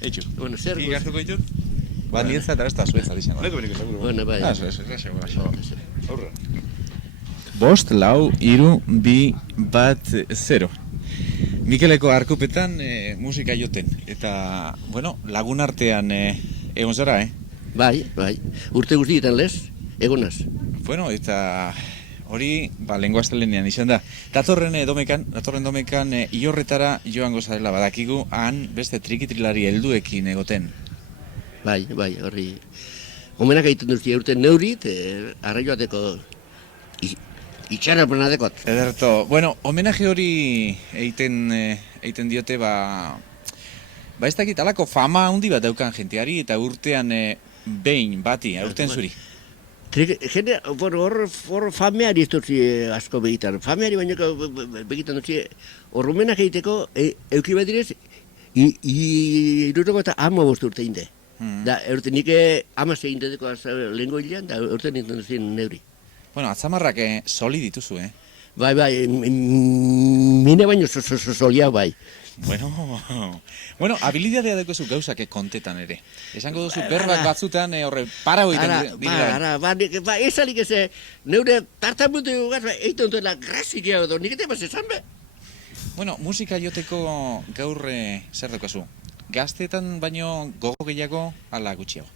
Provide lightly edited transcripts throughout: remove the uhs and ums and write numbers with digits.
Eitxu. Bueno, zer Nik hartuko ditut? Ba, niretzat eta ez da zuetzat izango. Leko beniko, seguro. Bueno, bai. Aurra. 5, 4, 3, 2, 1, 0. Mikeleko arkupetan musika joten. Eta, bueno, lagun artean egon zara, Bai. Urte guztietan lez, egonaz. Bueno, eta hori, lehengo astelenean izan da. Datorren domekan Iorretara joango zarela badakigu, han beste trikitrilari helduekin egoten. Bai, horri. Homenak egiten duzti eurten neurit, arraioateko itxara prenadekot. Ederto, bueno, homenaje hori egiten diote, ez dakit, alako fama handi bat daukan jenteari, eta urtean behin bati, urtean zuri. Jende, hor fameari ez dutzi asko begitan. Fameari baino begitan dutzi, hor homenaje egiteko, euki bat direz, iruroko eta 15 urte inde. Da, eurte nik 16 indeteko lehengo hilean, da eurte nintzen duzien neuri. Bueno, atzamarrak soli dituzu, Bai, mine baino solia bai. Bueno, habilidadea daukazu gauzak kontetan ere. Esango duzu berbak batzutan horre parau egiten dira. Esalik ez, neure tartamutu gaz, egiten duela grazikia edo, nik eta bas esan be. Bueno, musika joteko gaur zer daukazu? Gazteetan baino gogo gehiago ala gutxiago?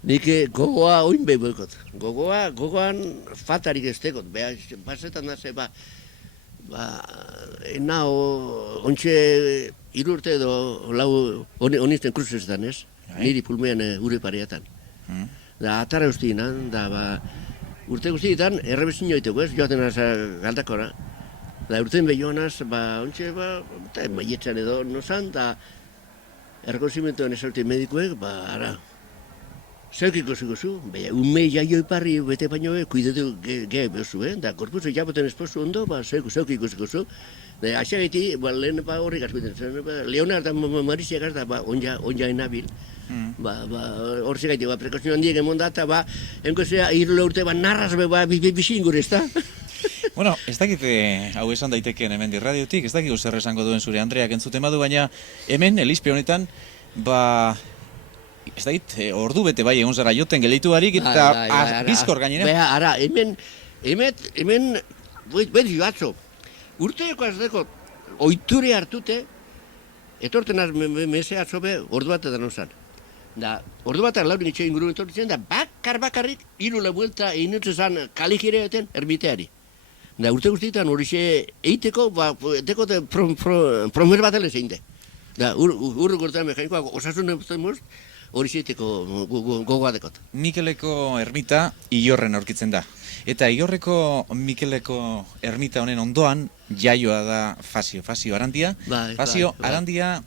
Nik gogoa oin behin boikot. Gogoan fatarik ez tekot. Basetan da ze, nao, ontxe 3 urte edo lau honizten kruzesetan ez, niri pulmean ure pareatan. Da, atara guztienan, urte guztietan errebezin joiteko ez, joaten az galdakora. Da, urten behioanaz, ontxe, maietzan edo nozan, da, errekonzimentoan esaute medikuek, ara, zeukiko zu, unmei jaioi parri bete baino kuidetu gehe behozu, da, korpuzo jaboten espozu ondo, zeukiko zu. Aixageti, lehen horrik azbiten zen, Leonard eta Mariziak az da, onja enabil. Hor zegaiti, prekozio handiek emon da, eta enkozea, 3 urte, narraz bizi ingur ez da. Bueno, ez dakit hau esan daiteken hemen dirradiotik, ez dakit zer esango duen zure Andreak entzuten badu, baina hemen, Elizpe honetan, ez dakit, ordu bete bai egon zara joten geleitu barik, eta bizkor gainera. Ara, hemen, beti batzo, urteeko azteko, oiture hartute, etorten az meze atzobe, ordu bat edan ozan. Da, ordu bat laurin itxo ingurun etortzen, da, bakarrik, 3 buelta egin zan kaligire eten ermiteari. Da, urte guztietan horixe eiteko, dekote promer bat elez egin de. Da, urru gortan mekanikoak osasun emozten horixe eiteko gogoa dekot. Mikeleko ermita Iorren aurkitzen da. Eta Iorreko Mikeleko ermita honen ondoan jaioa da Fazio Arandia. Fazio Arandia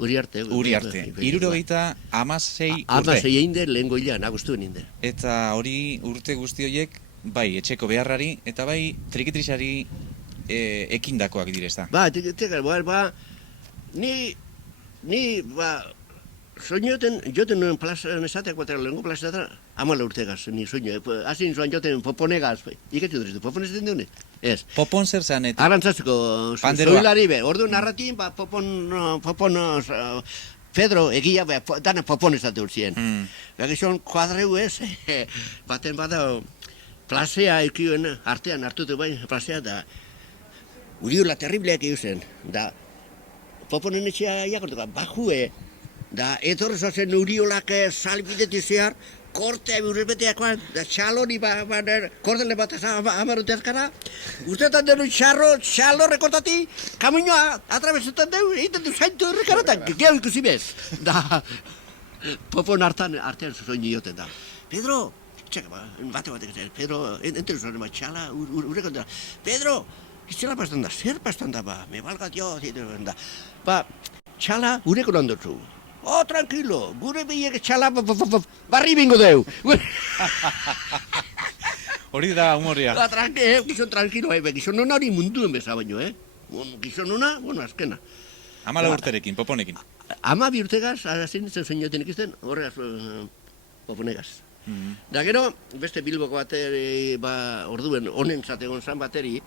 Uriarte. 76 urte. 16 egin de, lehen goilean, agustuen egin de. Eta hori urte guzti horiek, bai etxeko beharrari, eta bai trikitrisari ekindakoak direzta. Ni joten nuen plazan esateak batera, lehenko plazan 14 urtegaz, ni soño. Hazin zoan joten poponegaz, iketu dut, poponezetan dune? Ez. Popon zer zanet? Arantzatzeko zoilari be, ordu narratin, popon Pedro egia, dana popon esate urtzien. Gizon kuadreu ez, baten bada plazea ekioen artean hartutu bai, plazea da uriola terribleak eusen, da poponen etxea jakortuko, bajue, da etorre zoazen uriolak salbidetu zehar, kortea burrebeteakoan, da txaloni kordele bat amarute azkara, ustetan denu txalo rekortati, kaminoa atrabesetan deu, egiten du zaintu errekaratan, gehiago ikusi bez. Da, popon artean zuzoin dioten da. Pedro, txeka, batek, Pedro, entero zoren bat txala, urrekontra. Pedro, izela pastan da, zer pastan da, me balgat jo, da. Txala, urekon ondotzu. Tranquilo, gure behiek txala barri bingo deu. Hori da humoria. Gizon tranquilo, gizon nona hori munduen beza baino, Gizon nona, azkena. 14 urterekin, poponekin. 12 urtegaz, azin zen zeinoten ikizten, horregaz poponegaz. Da gero, beste Bilboko bateri, orduen honen zategon zan bateri,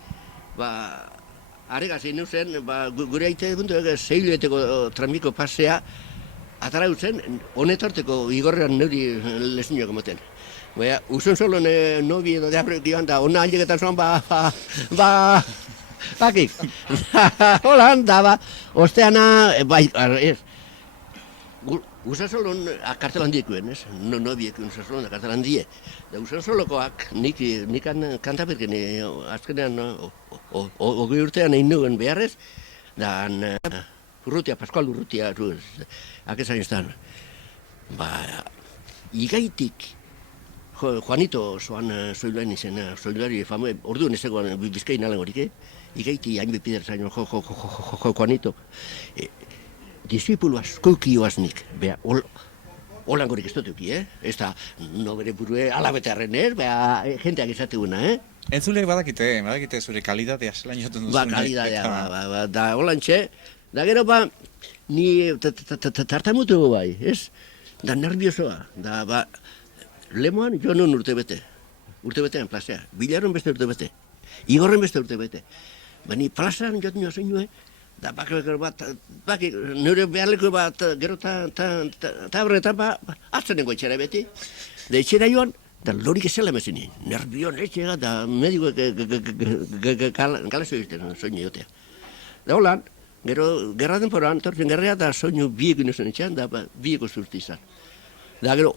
aregaz egin zen, gure aite puntu, zeileteko tramiko pasea, atara utzen, honetorteko igorrean neuri lezinoak emoten. Baina, usun solo nobi edo deabrek joan da, ona aldeketan zoan, bakik. Hola, da, osteana, bai, ez. Usasolon kartel handiekuen, ez? Nobiekuen usasolon kartel handie. Da usasolokoak nik kantaberken azkenean hogei urtean egin nuen beharrez, da Urrutia, Pascual Urrutia, akezain estan. Igaitik, Juanito zoan zoiluan izena, zoiluari famue, orduan ez egoan Bizkain alen horik, Igaiti hainbe pider zaino, Juanito. Disipulo askoki joaznik, beha, holangorik ez dutuki, Ez da, no bere burue alabetearen, beha, jenteak izateguna, Entzulek badakite zure kalidadea zelan joten duzune. Kalidadea, da holantxe, da gero ni tartamutu bai, ez? Da nerviosoa, da lemoan jo non urtebetean plazea, Bilarron beste urtebete, Igorren beste urtebete. Ni plazan joten joa zeinue, da nire beharleko gero tabretan atzenen goitxera beti, da etxera joan, da lorik ezela emezin nien, nervion etxera, da medikoek kalazo egiten soinu jotea. Da holan, gero gerra denporan, tortzen gerrea da soinu bieko inozen etxean, da bieko zurti izan. Da gero,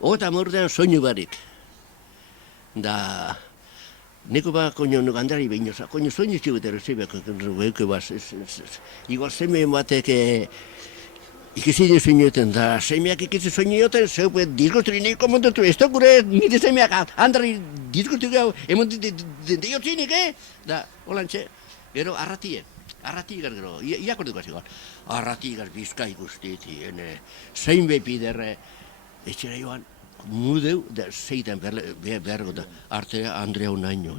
hogeta mordean soinu barik. Da, neko koño gandari behin koño soinu txibetero zebeak, igual zeme batek ikizide soinioten, da semeak ikizide soinioten, zeupe disgusturi neko montatu, ez gure nire semeak andari disgustu gau, emon diotzinik, Da, holantxe, gero arratigar gero, iakorduko igual, arratigar Bizkai guztiti, zein bepiderre, etxera joan, mudeu, da zeitan beharko da, arte Andrea unaino,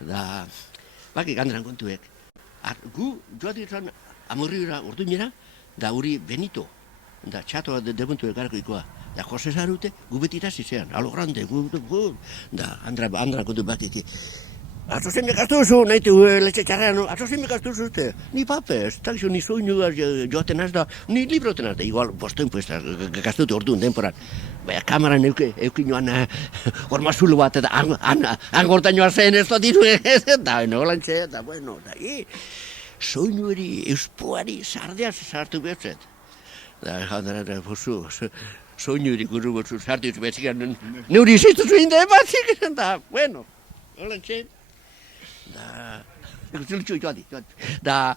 da, bakik Andrean kontuek, gu joatik zan amurriura urduinera, da huri Benito, da txatoa debuntu egarko ikoa, da Jose Zarute, gu beti itazi zean, alo grande, da Andrean kontu bakik, atzo zemek astuzu, nahi tu letxe txarrean, atzo zemek astuzu uste, ni papez, takizio ni soinu joaten az da, ni libroten az da, igual bosten puesta, gastutu orduan denporan. Baina kamaran eukin joan hormazulu bat, eta angortan joan zen ez da diru, eta nolantxe, eta bueno, da, soinu eri, euspoari, sardeaz sartu behatzet. Da, jandara, posu, soinu eri gurru botzu sartu behatzik, neuri izitu zuen da ebatzik, eta, bueno, nolantxe. Da, joadi, da,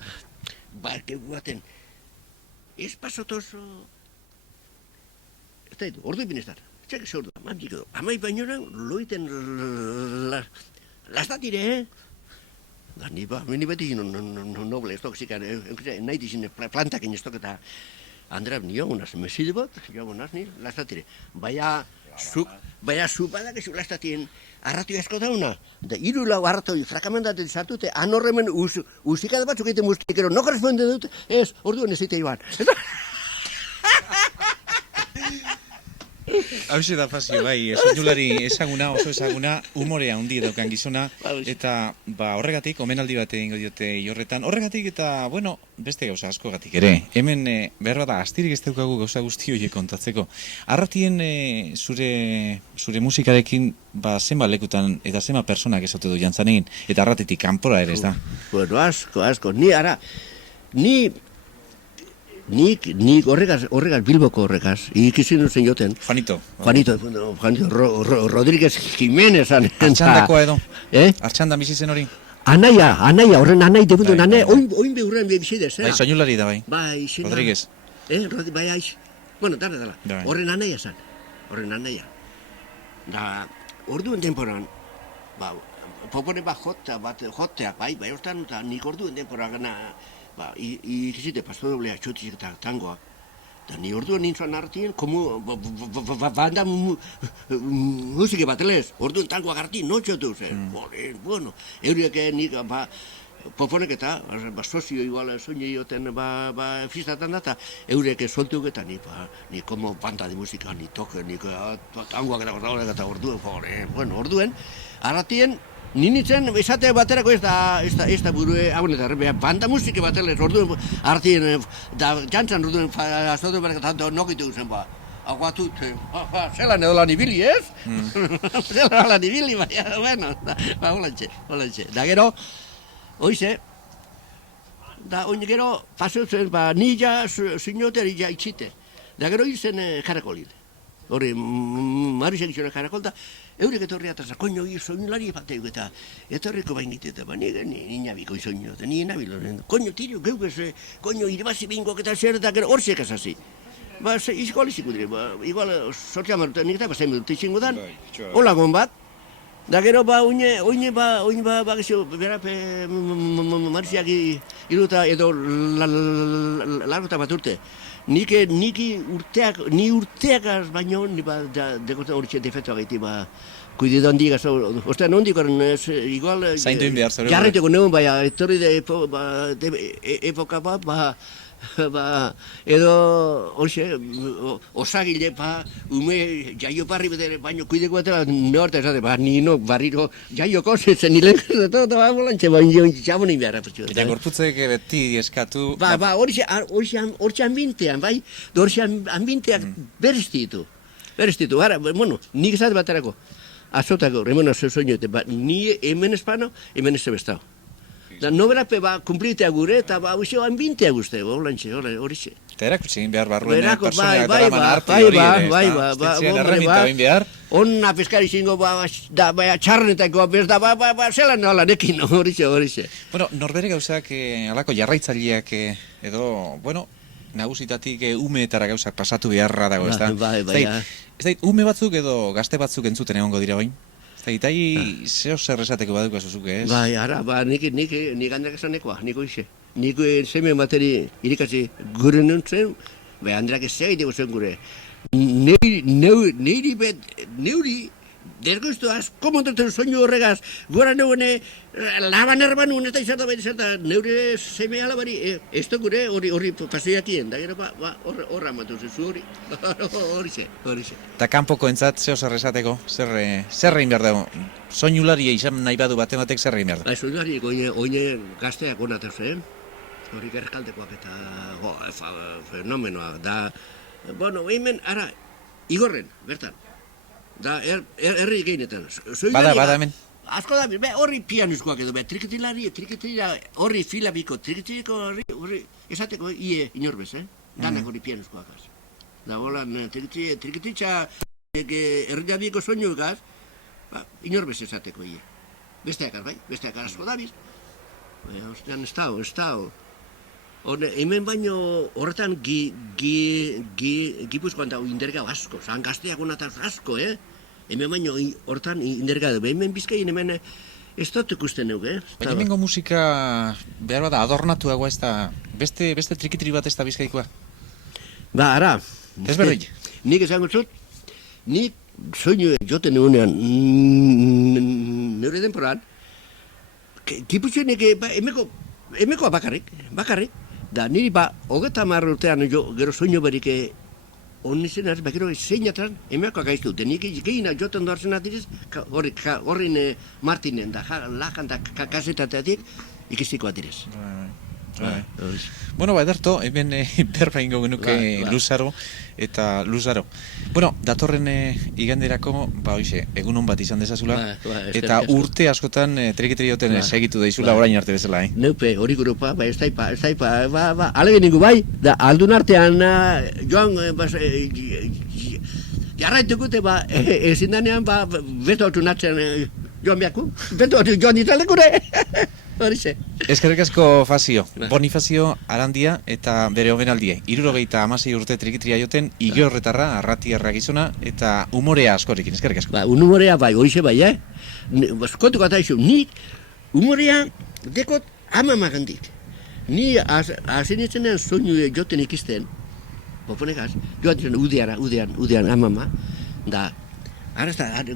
barke guaten, ez pasotoso, ez da edo, ordu binestar, txak ez ordu, amai bainoran loiten lastatire, da, ni beti noble ez toksika, nahi dizine plantakin ez toketa, Andrea, ni jogunaz, meside bat, jogunaz, ni lastatire, baina zupadak ez lastatien, arratio asko dauna, da hiru lau arratoi fragmentatzen sartute, anorremen usikada batzuk egiten mustikero, no korresponde dut, ez, orduan ez zite joan. Hau da fazio, bai, soinulari oso ezaguna, humorea handi daukan gizona, eta horregatik, omenaldi bat egingo diote horretan, horregatik eta, bueno, beste gauza askogatik ere. Hemen, behar bada, astirik ez daukagu gauza guzti horiek kontatzeko. Arratien zure musikarekin, zenba lekutan eta zenba personak ezote du jantzan egin, eta arratitik kanpora ere, ez da? Bueno, asko, Nik horregaz Bilboko horregaz, ikizin duzen joten. Juanito, Rodríguez Jiménez. Artxandakoa edo? Artxanda bizi zen hori? Anaia, horren anai debundu, oin behurren bizidez, Bai, soinulari da, bai. Bai, Rodríguez. Bai, aiz. Bueno, dala. Horren anaia zan. Da, orduen temporan, popone bat joteak, bai, hortan, nik orduen temporan gana, ikizite, pasto doblea, txotik eta tangoa. Da, ni orduan nintzuan hartien, banda musike bat lez, orduan tangoa hartien, no txotu zen. Bueno, euriak nik, poponek eta, sozio igual soine joten, fistatan data, euriak soltuk eta ni como banda de musika, ni toke, ni tangoa eta orduen, bueno, orduen, hartien, Ninitzen, esate baterako ez da burue, eta banda musike batele, orduan artien, da jantzan orduan, azotu berka tanto nokitu zen ba. Aguatut, zelan edo lan ibili, ez? Zelan lan ibili, baina, bueno, holantxe. Da gero, oize, da oin gero, paseu zen, ni ja, zinoteri ja itxite. Da gero izen karakolin. Hori, Marisek izan karakol da, eurek etorri atrasa, koño, soinulari bateuk eta etorriko bainit eta ni nabiko soinu, eta ni nabilo, koño, tirio, geukez, koño, iribazi bingok eta zer eta gero horzek esasi. Igual iziko dire, igual sortza marruta, nik eta bazain dut izango dan, holagon bat, da gero oine gizio, berape Marisiak iruta edo largota bat urte. Niki urteak baino, dekotan hori defetua gaiti, kuidedo handik, ostea nondik horren, igual... Zainduin behar zure. Jarreteko neuen, etorri de epoka edo, hoxe, osagile, ume jaioparri bedere, baino kuideko batela, nehorta esate, nino, barriro, jaioko zen, nilen, eta bolantxe, baino, txabonin beharra. Eta gorputzek beti eskatu... Hortxe anbintean, bai, hortxe anbinteak berestitu, bueno, nik esate baterako, azotako, remona soño, ni hemen espano, hemen ez bestao. Da noberape kumplitea gure eta usio anbintea guzte, horixe. Eta erakutsi egin behar barruen personak daraman arte hori ere, ez erreminta egin behar. Onna peskari zingo, txarrenetako, zelan nola nekin, horixe. Bueno, norbere gauzak, alako jarraitzaileak edo, bueno, nagusitatik umeetara gauzak pasatu beharra dago, ez da? Ez da, ume batzuk edo gazte batzuk entzuten egongo dira bain? Itai zeo zer esateko baduko azuzuke, ez? Bai, ara, nik handak esanekoa, niko ize. Niko semen bateri irikatzi gure nuntzen, handak ez egiteko zen gure. Neuri, dergoiztu asko montatzen soinu horregaz, gora neune, laban erban nuen eta izan da neure seme alabari, ez da gure hori paseatien, da gero horra amatu zezu horixe. Eta kanpoko entzat zeo zer esateko, zer egin behar dago? Soinulari izan nahi badu batek zer egin behar dago? Soinulari, oine gazteak onatu zen, hori gerkaldekoak eta fenomenoa, da, bueno, hemen, ara, igorren, bertan. Da, herri geinetan. Bada hemen? Asko da, horri pianuzkoak edo, trikitila, horri fila biko, trikitilako horri, esateko inorbez, danak horri pianuzkoak. Da, holan, trikititza, herri biko soinugaz, inorbez esateko Besteak bai, besteak asko da, ostean ez da, hemen baino horretan Gipuzkoan da indergau asko, zan gazteak honataz asko, hemen baino horretan indergau, hemen bizkaien hemen ez dut ikusten nuke, Baina hemengo musika behar bada adornatuagoa ez da, beste trikitiri bat ez da bizkaikoa? Ara, ez berri? Nik esango zut, nik soinu joten egunean, neure denporan, Gipuzkoenek emekoa bakarrik, da niri hogeta marra urtean gero soinu berik onizen ez, gero zeinatran emekoa gaiztu dute, nik gehiena joten doartzen atirez, horrin Martinen da, lakan da kasetateatik ikistiko atirez. Bueno, ederto, hemen berba ingo genuke luzaro eta luzaro. Bueno, datorren iganderako, egun hon bat izan dezazula, eta urte askotan trikiterioten segitu daizula orain arte bezala, Neupe, hori gurupa, ez daipa, alegen ingo bai, da aldun artean joan, jarraitukute, ezin danean, beto altu natzen joan behaku, beto altu joan ditalekure. Horixe. Eskerrik asko Fazio, Bonifazio Arandia eta bere omenaldie. 76 urte trikitria joten, Igorretarra, arratiarra gizona eta umorea askorekin. Eskerrik asko. Umorea bai, horixe bai, Kontuko eta izu, ni umorea dekot amamagandik. Ni hasi nintzenean soinu joten ikisten, poponegaz, joan udean amama, da,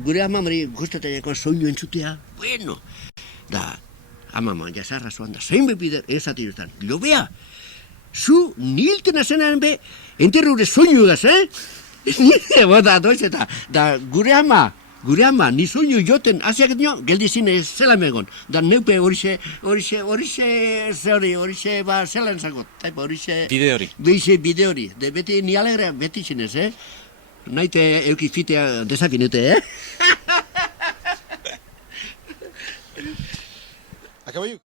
gure amamari gustatzen soinu entzutea, bueno, da, amama, jasarra zoan da, zein bepider, esatiruztan, lobea, zu niltena zenan be, enterrure soinu egaz, Bota, doiz eta, da gure ama gure ama, nizuinu joten, hasiak dio, geldizine zela megon. Da neupe horixe, ba, zela entzakot. Taipa horixe... Bide hori. Bide hori. De beti ni alegre, beti zinez, Naite euki fitea desafinete, Acabo